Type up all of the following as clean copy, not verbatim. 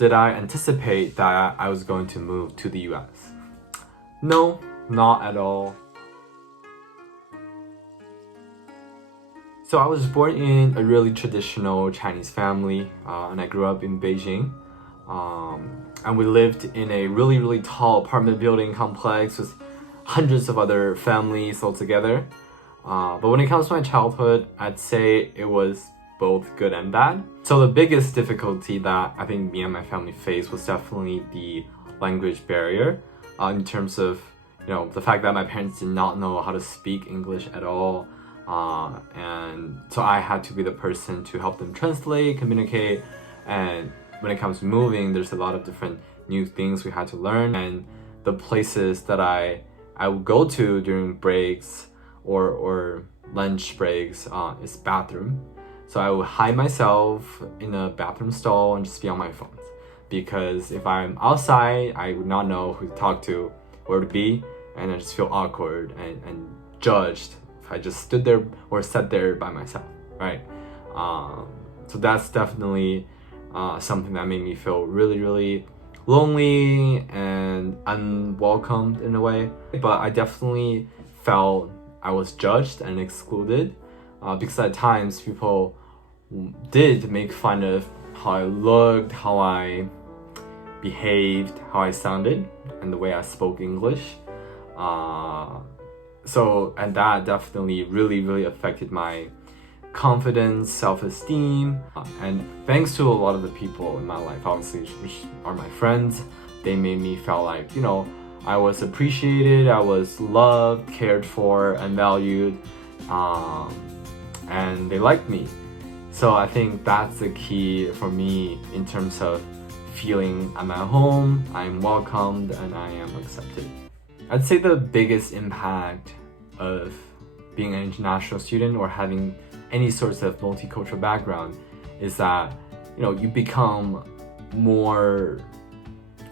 did I anticipate that I was going to move to the US? No, not at all. So I was born in a really traditional Chinese family, and I grew up in Beijing. And we lived in a really tall apartment building complex with hundreds of other families all together. But when it comes to my childhood, I'd say it was both good and bad. So the biggest difficulty that I think me and my family faced was definitely the language barrier, in terms of the fact that my parents did not know how to speak English at all. And so I had to be the person to help them translate, communicate, and when it comes to moving, there's a lot of different new things we had to learn. And the places that I would go to during breaks or lunch breaks is bathroom. So I would hide myself in a bathroom stall and just be on my phone. Because if I'm outside, I would not know who to talk to, where to be, and I just feel awkward and judged if I just stood there or sat there by myself, right? So that's definitely something that made me feel really lonely and unwelcomed in a way. But I definitely felt I was judged and excluded, because at times people did make fun of how I looked, how I behaved, how I sounded, and the way I spoke English. And that definitely really affected my confidence, self-esteem, and thanks to a lot of the people in my life, obviously, which are my friends, they made me feel like I was appreciated, I was loved, cared for, and valued, and they liked me. So I think that's the key for me in terms of feeling I'm at home, I'm welcomed, and I am accepted. I'd say the biggest impact of being an international student or having any sorts of multicultural background is that you become more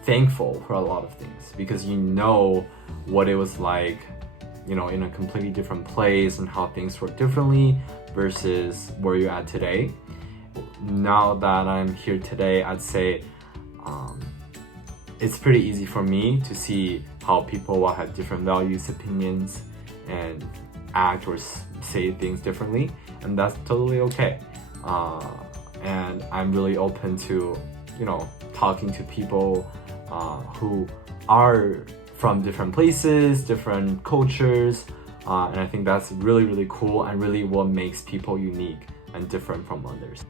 thankful for a lot of things, because you know what it was like in a completely different place and how things work differently versus where you're at today. Now that I'm here today, I'd say it's pretty easy for me to see how people will have different values, opinions, and act or say things differently, and that's totally okay. And I'm really open to talking to people who are from different places, different cultures, and I think that's really cool and really what makes people unique and different from others.